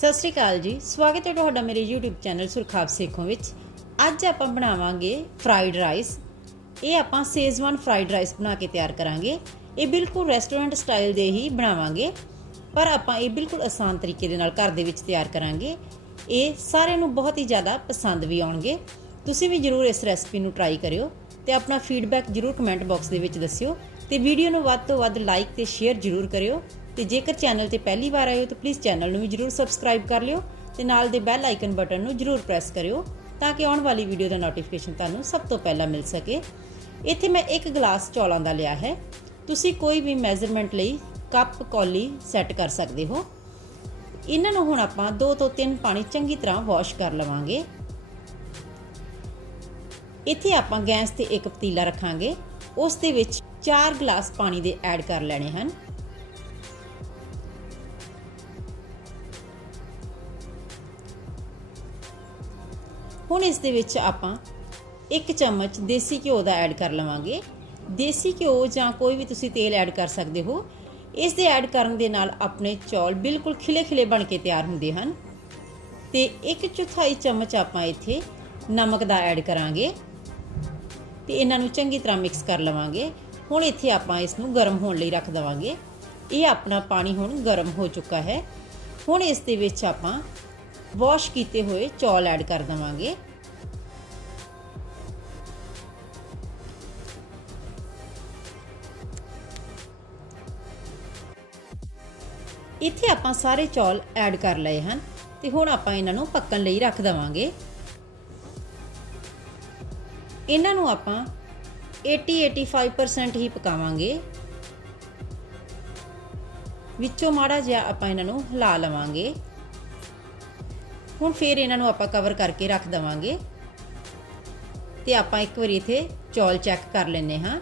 ਸਤਿ ਸ਼੍ਰੀ ਅਕਾਲ ਜੀ। ਸਵਾਗਤ ਹੈ ਤੁਹਾਡਾ ਮੇਰੇ YouTube ਚੈਨਲ ਸੁਰਖਾਬ ਸੇਖੋਂ ਵਿੱਚ। ਅੱਜ ਆਪਾਂ ਬਣਾਵਾਂਗੇ ਫਰਾਈਡ ਰਾਈਸ ਇਹ ਆਪਾਂ ਸੇਜ਼ਵਾਨ ਫਰਾਈਡ ਰਾਈਸ ਬਣਾ ਕੇ ਤਿਆਰ ਕਰਾਂਗੇ। ਇਹ ਬਿਲਕੁਲ ਰੈਸਟੋਰੈਂਟ ਸਟਾਈਲ ਦੇ ਹੀ ਬਣਾਵਾਂਗੇ। ਪਰ ਆਪਾਂ ਇਹ ਬਿਲਕੁਲ ਆਸਾਨ ਤਰੀਕੇ ਦੇ ਨਾਲ ਘਰ ਦੇ ਵਿੱਚ ਤਿਆਰ ਕਰਾਂਗੇ। ਇਹ ਸਾਰਿਆਂ ਨੂੰ ਬਹੁਤ ਹੀ ਜ਼ਿਆਦਾ ਪਸੰਦ ਵੀ ਆਉਣਗੇ। ਤੁਸੀਂ ਵੀ ਜਰੂਰ ਇਸ ਰੈਸਪੀ ਨੂੰ ਟਰਾਈ ਕਰਿਓ ਤੇ ਆਪਣਾ ਫੀਡਬੈਕ ਜਰੂਰ ਕਮੈਂਟ ਬਾਕਸ ਦੇ ਵਿੱਚ ਦੱਸਿਓ ਤੇ ਵੀਡੀਓ ਨੂੰ ਵੱਧ ਤੋਂ ਵੱਧ ਲਾਈਕ ਤੇ ਸ਼ੇਅਰ ਜਰੂਰ ਕਰਿਓ। ਤੇ ਜੇਕਰ ਚੈਨਲ ਤੇ ਪਹਿਲੀ ਵਾਰ ਆਏ ਹੋ ਤਾਂ ਪਲੀਜ਼ ਚੈਨਲ ਨੂੰ ਵੀ ਜਰੂਰ ਸਬਸਕ੍ਰਾਈਬ ਕਰ ਲਿਓ ਤੇ ਨਾਲ ਦੇ ਬੈਲ ਆਈਕਨ ਬਟਨ ਨੂੰ ਜਰੂਰ ਪ੍ਰੈਸ ਕਰਿਓ ਤਾਂ ਕਿ ਆਉਣ ਵਾਲੀ ਵੀਡੀਓ ਦਾ ਨੋਟੀਫਿਕੇਸ਼ਨ ਤੁਹਾਨੂੰ ਸਭ ਤੋਂ ਪਹਿਲਾਂ ਮਿਲ ਸਕੇ। ਇੱਥੇ ਮੈਂ ਇੱਕ ਗਲਾਸ ਚੌਲਾਂ ਦਾ ਲਿਆ ਹੈ। ਤੁਸੀਂ ਕੋਈ ਵੀ ਮੈਜ਼ਰਮੈਂਟ ਲਈ ਕੱਪ ਕੌਲੀ ਸੈੱਟ ਕਰ ਸਕਦੇ ਹੋ। ਇਹਨਾਂ ਨੂੰ ਹੁਣ ਆਪਾਂ 2 ਤੋਂ 3 ਪਾਣੀ ਚੰਗੀ ਤਰ੍ਹਾਂ ਵਾਸ਼ ਕਰ ਲਵਾਂਗੇ। ਇੱਥੇ ਆਪਾਂ ਗੈਸ ਤੇ ਇੱਕ ਪਤੀਲਾ ਰੱਖਾਂਗੇ। ਉਸ ਦੇ ਵਿੱਚ 4 ਗਲਾਸ ਪਾਣੀ ਦੇ ਐਡ ਕਰ ਲੈਣੇ ਹਨ। ਹੁਣ ਇਸ ਦੇ ਵਿੱਚ ਆਪਾਂ 1 ਚਮਚ ਦੇਸੀ ਘਿਓ ਦਾ ਐਡ ਕਰ ਲਵਾਂਗੇ। ਦੇਸੀ ਘਿਓ ਜਾਂ ਕੋਈ ਵੀ ਤੁਸੀਂ ਤੇਲ ਐਡ ਕਰ ਸਕਦੇ ਹੋ। ਇਸ ਦੇ ਐਡ ਕਰਨ ਦੇ ਨਾਲ ਆਪਣੇ ਚੌਲ ਬਿਲਕੁਲ ਖਿਲੇ-ਖਿਲੇ ਬਣ ਕੇ ਤਿਆਰ ਹੁੰਦੇ ਹਨ। ਤੇ 1 ਚੌਥਾਈ ਚਮਚ ਆਪਾਂ ਇੱਥੇ ਨਮਕ ਦਾ ਐਡ ਕਰਾਂਗੇ। ਤੇ ਇਹਨਾਂ ਨੂੰ ਚੰਗੀ ਤਰ੍ਹਾਂ ਮਿਕਸ ਕਰ ਲਵਾਂਗੇ। ਹੁਣ ਇੱਥੇ ਆਪਾਂ ਇਸ ਨੂੰ ਗਰਮ ਹੋਣ ਲਈ ਰੱਖ ਦਵਾਂਗੇ। ਇਹ ਆਪਣਾ ਪਾਣੀ ਹੁਣ ਗਰਮ ਹੋ ਚੁੱਕਾ ਹੈ। ਹੁਣ ਇਸ ਦੇ ਵਿੱਚ ਆਪਾਂ ਵਾਸ਼ ਕੀਤੇ ਹੋਏ ਚੌਲ ਐਡ ਕਰ ਦਵਾਂਗੇ। ਇੱਥੇ ਆਪਾਂ ਸਾਰੇ ਚੌਲ ਐਡ ਕਰ ਲਏ ਹਨ ਤੇ ਹੁਣ ਆਪਾਂ ਇਹਨਾਂ ਨੂੰ ਪੱਕਣ ਲਈ ਰੱਖ ਦਵਾਂਗੇ। ਇਹਨਾਂ ਨੂੰ ਆਪਾਂ 80-85% ਹੀ ਪਕਾਵਾਂਗੇ। ਵਿੱਚੋਂ ਮਾੜਾ ਜਿਹਾ ਆਪਾਂ ਇਹਨਾਂ ਨੂੰ ਹਿਲਾ ਲਵਾਂਗੇ। ਹੁਣ ਫਿਰ ਇਹਨਾਂ ਨੂੰ ਆਪਾਂ ਕਵਰ ਕਰਕੇ ਰੱਖ ਦਵਾਂਗੇ। ਤੇ ਆਪਾਂ ਇੱਕ ਵਾਰੀ ਇਥੇ ਚੌਲ ਚੈੱਕ ਕਰ ਲੈਨੇ ਹਾਂ।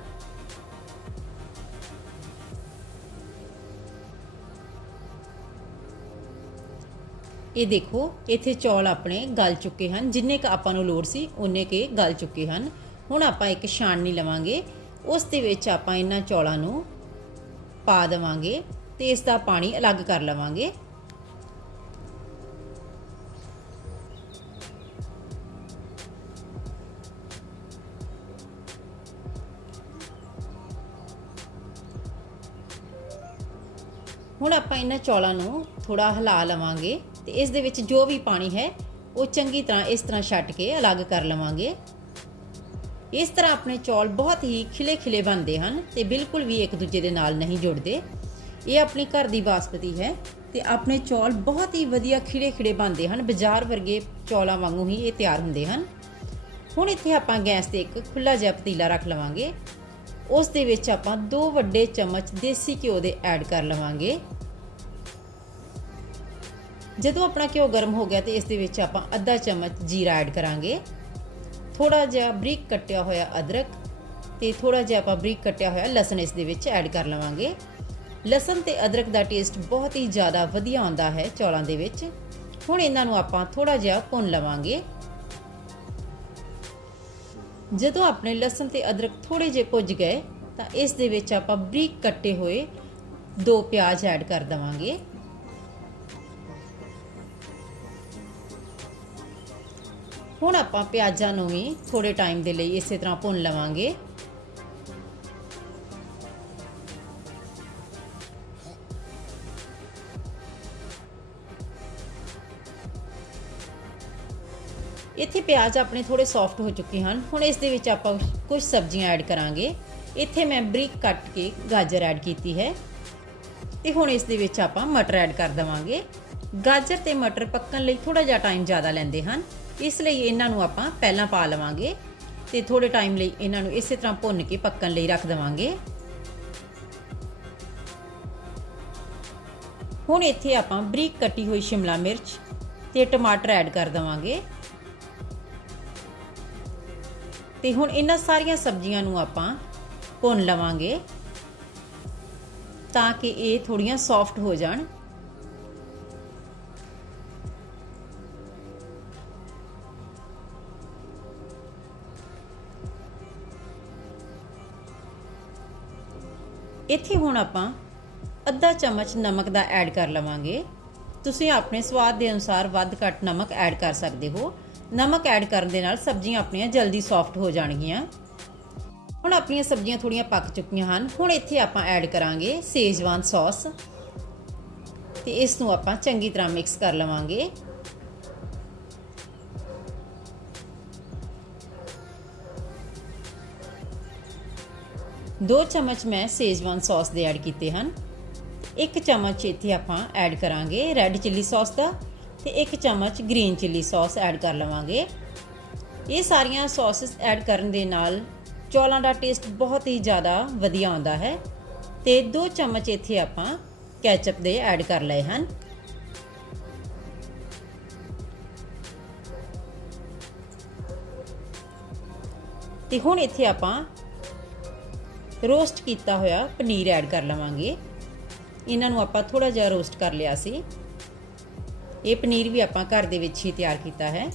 ਇਹ ਦੇਖੋ, ਇੱਥੇ ਚੌਲ ਆਪਣੇ ਗਲ ਚੁੱਕੇ ਹਨ। ਜਿੰਨੇ ਕ ਆਪਾਂ ਨੂੰ ਲੋੜ ਸੀ ਉਹਨੇ ਕੇ ਗਲ ਚੁੱਕੇ ਹਨ। ਹੁਣ ਆਪਾਂ ਇੱਕ ਛਾਣਨੀ ਲਵਾਂਗੇ। ਉਸ ਦੇ ਵਿੱਚ ਆਪਾਂ ਇਹਨਾਂ ਚੌਲਾਂ ਨੂੰ ਪਾ ਦੇਵਾਂਗੇ ਤੇ ਇਸ ਦਾ ਪਾਣੀ ਅਲੱਗ ਕਰ ਲਵਾਂਗੇ। ਹੁਣ ਆਪਾਂ ਇਹਨਾਂ ਚੌਲਾਂ ਨੂੰ ਥੋੜਾ ਹਿਲਾ ਲਵਾਂਗੇ ਤੇ ਇਸ ਦੇ ਵਿੱਚ ਜੋ ਵੀ ਪਾਣੀ ਹੈ, ਉਹ ਚੰਗੀ ਤਰ੍ਹਾਂ ਇਸ ਤਰ੍ਹਾਂ ਛੱਡ ਕੇ ਅਲੱਗ ਕਰ ਲਵਾਂਗੇ। ਇਸ ਤਰ੍ਹਾਂ ਆਪਣੇ ਚੌਲ ਬਹੁਤ ਹੀ ਖਿਲੇ-ਖਿਲੇ ਬਣਦੇ ਹਨ ਤੇ ਬਿਲਕੁਲ ਵੀ ਇੱਕ ਦੂਜੇ ਦੇ ਨਾਲ ਨਹੀਂ ਜੁੜਦੇ। ਇਹ ਆਪਣੀ ਘਰ ਦੀ ਬਾਸਪਤੀ ਹੈ ਤੇ ਆਪਣੇ ਚੌਲ ਬਹੁਤ ਹੀ ਵਧੀਆ ਖਿੜੇ ਖਿੜੇ ਬਣਦੇ ਹਨ। ਬਾਜ਼ਾਰ ਵਰਗੇ ਚੌਲਾਂ ਵਾਂਗੂ ਹੀ ਇਹ ਤਿਆਰ ਹੁੰਦੇ ਹਨ। ਹੁਣ ਇੱਥੇ ਆਪਾਂ ਗੈਸ ਤੇ ਇੱਕ ਖੁੱਲਾ ਜਿਹਾ ਪਤੀਲਾ ਰੱਖ ਲਵਾਂਗੇ। ਉਸ ਦੇ ਵਿੱਚ ਆਪਾਂ ਦੋ ਵੱਡੇ ਚਮਚ ਦੇਸੀ ਘਿਓ ਦੇ ਐਡ ਕਰ ਲਵਾਂਗੇ। ਜਦੋਂ ਆਪਣਾ ਘਿਓ ਗਰਮ ਹੋ ਗਿਆ ਤੇ ਇਸ ਦੇ ਵਿੱਚ ਆਪਾਂ ਅੱਧਾ ਚਮਚ ਜੀਰਾ ਐਡ ਕਰਾਂਗੇ। ਥੋੜਾ ਜਿਹਾ ਬਰੀਕ ਕੱਟਿਆ ਹੋਇਆ ਅਦਰਕ ਤੇ ਥੋੜਾ ਜਿਹਾ ਆਪਾਂ ਬਰੀਕ ਕੱਟਿਆ ਹੋਇਆ ਲਸਣ ਇਸ ਦੇ ਵਿੱਚ ਐਡ ਕਰ ਲਵਾਂਗੇ। ਲਸਣ ਤੇ ਅਦਰਕ ਦਾ ਟੇਸਟ ਬਹੁਤ ਹੀ ਜ਼ਿਆਦਾ ਵਧੀਆ ਆਉਂਦਾ ਹੈ ਚੌਲਾਂ ਦੇ ਵਿੱਚ। ਹੁਣ ਇਹਨਾਂ ਨੂੰ ਆਪਾਂ ਥੋੜਾ ਜਿਹਾ ਭੁੰਨ ਲਵਾਂਗੇ। ਜਦੋਂ ਆਪਣੇ ਲਸਣ ਤੇ ਅਦਰਕ ਥੋੜੇ ਜਿਹੇ ਭੁੱਜ ਗਏ, ਤਾਂ ਇਸ ਦੇ ਵਿੱਚ ਆਪਾਂ ਬਰੀਕ ਕੱਟੇ ਹੋਏ ਦੋ ਪਿਆਜ਼ ਐਡ ਕਰ ਦਵਾਂਗੇ। ਹੁਣ ਆਪਾਂ ਪਿਆਜ਼ਾਂ ਨੂੰ ਵੀ ਥੋੜੇ ਟਾਈਮ ਦੇ ਲਈ ਇਸੇ ਤਰ੍ਹਾਂ ਭੁੰਨ ਲਵਾਂਗੇ। ਇੱਥੇ ਪਿਆਜ਼ ਆਪਣੇ ਥੋੜੇ ਸੌਫਟ ਹੋ ਚੁੱਕੇ ਹਨ। ਹੁਣ ਇਸ ਦੇ ਵਿੱਚ ਆਪਾਂ ਕੁਝ ਸਬਜ਼ੀਆਂ ਐਡ ਕਰਾਂਗੇ। ਇੱਥੇ ਮੈਂ ਬਰੀਕ ਕੱਟ ਕੇ ਗਾਜਰ ਐਡ ਕੀਤੀ ਹੈ। ਤੇ ਹੁਣ ਇਸ ਦੇ ਵਿੱਚ ਆਪਾਂ ਮਟਰ ਐਡ ਕਰ ਦਵਾਂਗੇ। ਗਾਜਰ ਤੇ ਮਟਰ ਪੱਕਣ ਲਈ ਥੋੜਾ ਜਿਹਾ ਟਾਈਮ ਜ਼ਿਆਦਾ ਲੈਂਦੇ ਹਨ। ਇਸ ਲਈ ਇਹਨਾਂ ਨੂੰ ਆਪਾਂ ਪਹਿਲਾਂ ਪਾ ਲਵਾਂਗੇ ਤੇ ਥੋੜੇ ਟਾਈਮ ਲਈ ਇਹਨਾਂ ਨੂੰ ਇਸੇ ਤਰ੍ਹਾਂ ਭੁੰਨ ਕੇ ਪੱਕਣ ਲਈ ਰੱਖ ਦਵਾਂਗੇ। ਹੁਣ ਇੱਥੇ ਆਪਾਂ ਬਰੀਕ ਕੱਟੀ ਹੋਈ ਸ਼ਿਮਲਾ ਮਿਰਚ ਤੇ ਟਮਾਟਰ ਐਡ ਕਰ ਦਵਾਂਗੇ। ਤੇ ਹੁਣ ਇਹਨਾਂ ਸਾਰੀਆਂ ਸਬਜ਼ੀਆਂ ਨੂੰ ਆਪਾਂ ਭੁੰਨ ਲਵਾਂਗੇ ਤਾਂ ਕਿ ਇਹ ਥੋੜੀਆਂ ਸੌਫਟ ਹੋ ਜਾਣ। ਇੱਥੇ ਹੁਣ ਆਪਾਂ ਅੱਧਾ ਚਮਚ ਨਮਕ ਦਾ ਐਡ ਕਰ ਲਵਾਂਗੇ। ਤੁਸੀਂ ਆਪਣੇ ਸਵਾਦ ਦੇ ਅਨੁਸਾਰ ਵੱਧ ਘੱਟ ਨਮਕ ਐਡ ਕਰ ਸਕਦੇ ਹੋ। ਨਮਕ ਐਡ ਕਰਨ ਦੇ ਨਾਲ ਸਬਜ਼ੀਆਂ ਆਪਣੀਆਂ ਜਲਦੀ ਸੌਫਟ ਹੋ ਜਾਣਗੀਆਂ। ਹੁਣ ਆਪਣੀਆਂ ਸਬਜ਼ੀਆਂ ਥੋੜੀਆਂ ਪੱਕ ਚੁੱਕੀਆਂ ਹਨ। ਹੁਣ ਇੱਥੇ ਆਪਾਂ ਐਡ ਕਰਾਂਗੇ ਸੇਜਵਾਨ ਸੌਸ। ਤੇ ਇਸ ਨੂੰ ਆਪਾਂ ਚੰਗੀ ਤਰ੍ਹਾਂ ਮਿਕਸ ਕਰ ਲਵਾਂਗੇ। ਦੋ ਚਮਚ ਮੈਂ ਸੇਜਵਾਨ ਸੌਸ ਦੇ ਐਡ ਕੀਤੇ ਹਨ। ਇੱਕ ਚਮਚ ਇੱਥੇ ਆਪਾਂ ਐਡ ਕਰਾਂਗੇ ਰੈੱਡ ਚਿੱਲੀ ਸੌਸ ਦਾ। ਤੇ ਇੱਕ ਚਮਚ ਗ੍ਰੀਨ ਚਿੱਲੀ ਸੌਸ ਐਡ ਕਰ ਲਵਾਂਗੇ। ਇਹ ਸਾਰੀਆਂ ਸੌਸਸ ਐਡ ਕਰਨ ਦੇ ਨਾਲ ਚੌਲਾਂ ਦਾ ਟੇਸਟ ਬਹੁਤ ਹੀ ਜ਼ਿਆਦਾ ਵਧੀਆ ਆਉਂਦਾ ਹੈ ਤੇ ਦੋ ਚਮਚ ਇੱਥੇ ਆਪਾਂ ਕੈਚਅਪ ਦੇ ਐਡ ਕਰ ਲਏ ਹਨ। ਤੇ ਹੁਣ ਇੱਥੇ ਆਪਾਂ ਰੋਸਟ ਕੀਤਾ ਹੋਇਆ ਪਨੀਰ ਐਡ ਕਰ ਲਵਾਂਗੇ। ਇਹਨਾਂ ਨੂੰ ਆਪਾਂ ਥੋੜਾ ਜਿਹਾ ਰੋਸਟ ਕਰ ਲਿਆ ਸੀ। ਇਹ ਪਨੀਰ ਵੀ ਆਪਾਂ ਘਰ ਦੇ ਵਿੱਚ ਹੀ ਤਿਆਰ ਕੀਤਾ ਹੈ।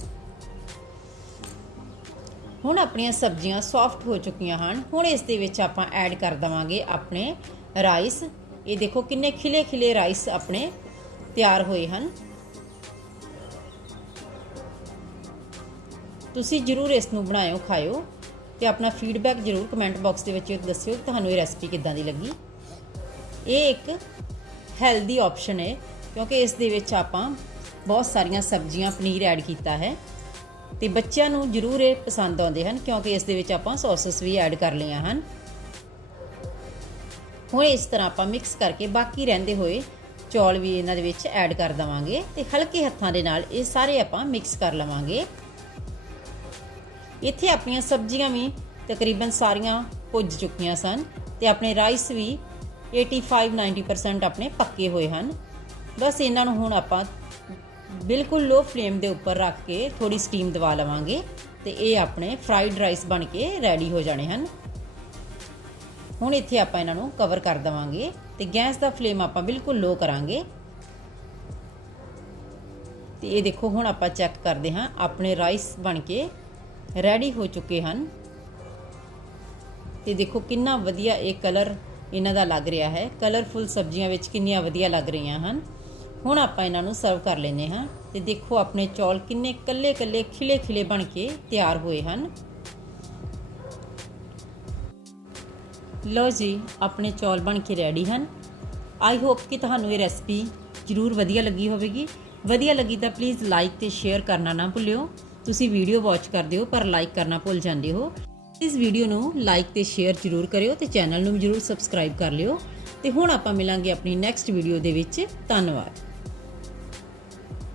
ਹੁਣ ਆਪਣੀਆਂ ਸਬਜ਼ੀਆਂ ਸੌਫਟ ਹੋ ਚੁੱਕੀਆਂ ਹਨ। ਹੁਣ ਇਸ ਦੇ ਵਿੱਚ ਆਪਾਂ ਐਡ ਕਰ ਦਵਾਂਗੇ ਆਪਣੇ ਰਾਈਸ ਇਹ ਦੇਖੋ ਕਿੰਨੇ ਖਿਲੇ ਖਿਲੇ ਰਾਈਸ ਆਪਣੇ ਤਿਆਰ ਹੋਏ ਹਨ। ਤੁਸੀਂ ਜਰੂਰ ਇਸ ਨੂੰ ਬਣਾਇਓ, ਖਾਇਓ ਤੇ ਆਪਣਾ ਫੀਡਬੈਕ ਜਰੂਰ ਕਮੈਂਟ ਬਾਕਸ ਦੇ ਵਿੱਚ ਦੱਸਿਓ ਤੁਹਾਨੂੰ ਇਹ ਰੈਸਪੀ ਕਿੱਦਾਂ ਦੀ ਲੱਗੀ। ਇਹ ਇੱਕ ਹੈਲਦੀ ਆਪਸ਼ਨ ਹੈ, ਕਿਉਂਕਿ ਇਸ ਦੇ ਵਿੱਚ ਆਪਾਂ ਬਹੁਤ ਸਾਰੀਆਂ ਸਬਜ਼ੀਆਂ ਪਨੀਰ ਐਡ ਕੀਤਾ ਹੈ ਤੇ ਬੱਚਿਆਂ ਨੂੰ ਜਰੂਰ ਇਹ ਪਸੰਦ ਆਉਂਦੇ ਹਨ ਕਿਉਂਕਿ ਇਸ ਦੇ ਵਿੱਚ ਆਪਾਂ ਸੌਸਸ ਵੀ ਐਡ ਕਰ ਲਈਆਂ ਹਨ। ਹੁਣ ਇਸ ਤਰ੍ਹਾਂ ਆਪਾਂ ਮਿਕਸ ਕਰਕੇ ਬਾਕੀ ਰਹਿੰਦੇ ਹੋਏ ਚੌਲ ਵੀ ਇਹਨਾਂ ਦੇ ਵਿੱਚ ਐਡ ਕਰ ਦਵਾਂਗੇ ਤੇ ਹਲਕੇ ਹੱਥਾਂ ਦੇ ਨਾਲ ਇਹ ਸਾਰੇ ਆਪਾਂ ਮਿਕਸ ਕਰ ਲਵਾਂਗੇ। ਇੱਥੇ ਆਪਣੀਆਂ ਸਬਜ਼ੀਆਂ ਵੀ ਤਕਰੀਬਨ ਸਾਰੀਆਂ ਪੁੱਜ ਚੁੱਕੀਆਂ ਸਨ ਤੇ ਆਪਣੇ ਰਾਈਸ ਵੀ 85-90% ਆਪਣੇ ਪੱਕੇ ਹੋਏ ਹਨ। ਬਸ ਇਹਨਾਂ ਨੂੰ ਹੁਣ ਆਪਾਂ ਬਿਲਕੁਲ ਲੋ ਫਲੇਮ ਦੇ ਉੱਪਰ ਰੱਖ ਕੇ ਥੋੜੀ ਸਟੀਮ ਦਵਾ ਲਵਾਂਗੇ ਤੇ ਇਹ ਆਪਣੇ ਫਰਾਈਡ ਰਾਈਸ ਬਣ ਕੇ ਰੈਡੀ ਹੋ ਜਾਣੇ ਹਨ। ਹੁਣ ਇੱਥੇ ਆਪਾਂ ਇਹਨਾਂ ਨੂੰ ਕਵਰ ਕਰ ਦਵਾਂਗੇ ਤੇ ਗੈਸ ਦਾ ਫਲੇਮ ਆਪਾਂ ਬਿਲਕੁਲ ਲੋ ਕਰਾਂਗੇ। ਤੇ ਇਹ ਦੇਖੋ, ਹੁਣ ਆਪਾਂ ਚੈੱਕ ਕਰਦੇ ਹਾਂ, ਆਪਣੇ ਰਾਈਸ ਬਣ ਕੇ ਰੈਡੀ ਹੋ ਚੁੱਕੇ ਹਨ। ਤੇ ਦੇਖੋ ਕਿੰਨਾ ਵਧੀਆ ਇਹ ਕਲਰ ਇਹਨਾਂ ਦਾ ਲੱਗ ਰਿਹਾ ਹੈ। ਕਲਰਫੁਲ ਸਬਜ਼ੀਆਂ ਵਿੱਚ ਕਿੰਨੀਆਂ ਵਧੀਆ ਲੱਗ ਰਹੀਆਂ ਹਨ। ਹੁਣ ਆਪਾਂ ਇਹਨਾਂ ਨੂੰ ਸਰਵ ਕਰ ਲੈਨੇ ਹਾਂ ਤੇ ਦੇਖੋ ਆਪਣੇ ਚੌਲ ਕਿੰਨੇ ਕੱਲੇ ਕੱਲੇ ਖਿਲੇ ਖਿਲੇ ਬਣ ਕੇ ਤਿਆਰ ਹੋਏ ਹਨ। ਲੋ ਜੀ, ਆਪਣੇ ਚੌਲ ਬਣ ਕੇ ਰੈਡੀ ਹਨ। ਆਈ ਹੋਪ ਕਿ ਤੁਹਾਨੂੰ ਇਹ ਰੈਸਪੀ ਜ਼ਰੂਰ ਵਧੀਆ ਲੱਗੀ ਹੋਵੇਗੀ। ਵਧੀਆ ਲੱਗੀ ਤਾਂ ਪਲੀਜ਼ ਲਾਈਕ ਤੇ ਸ਼ੇਅਰ ਕਰਨਾ ਨਾ ਭੁੱਲਿਓ। ਤੁਸੀਂ ਵੀਡੀਓ ਵਾਚ ਕਰਦੇ ਹੋ, ਪਰ ਲਾਈਕ ਕਰਨਾ ਭੁੱਲ ਜਾਂਦੇ ਹੋ। ਇਸ ਵੀਡੀਓ ਨੂੰ ਲਾਈਕ ਤੇ ਸ਼ੇਅਰ ਜ਼ਰੂਰ ਕਰਿਓ ਤੇ ਚੈਨਲ ਨੂੰ ਵੀ ਜ਼ਰੂਰ ਸਬਸਕ੍ਰਾਈਬ ਕਰ ਲਿਓ। ਤੇ ਹੁਣ ਆਪਾਂ ਮਿਲਾਂਗੇ ਆਪਣੀ ਨੈਕਸਟ ਵੀਡੀਓ ਦੇ ਵਿੱਚ। ਧੰਨਵਾਦ।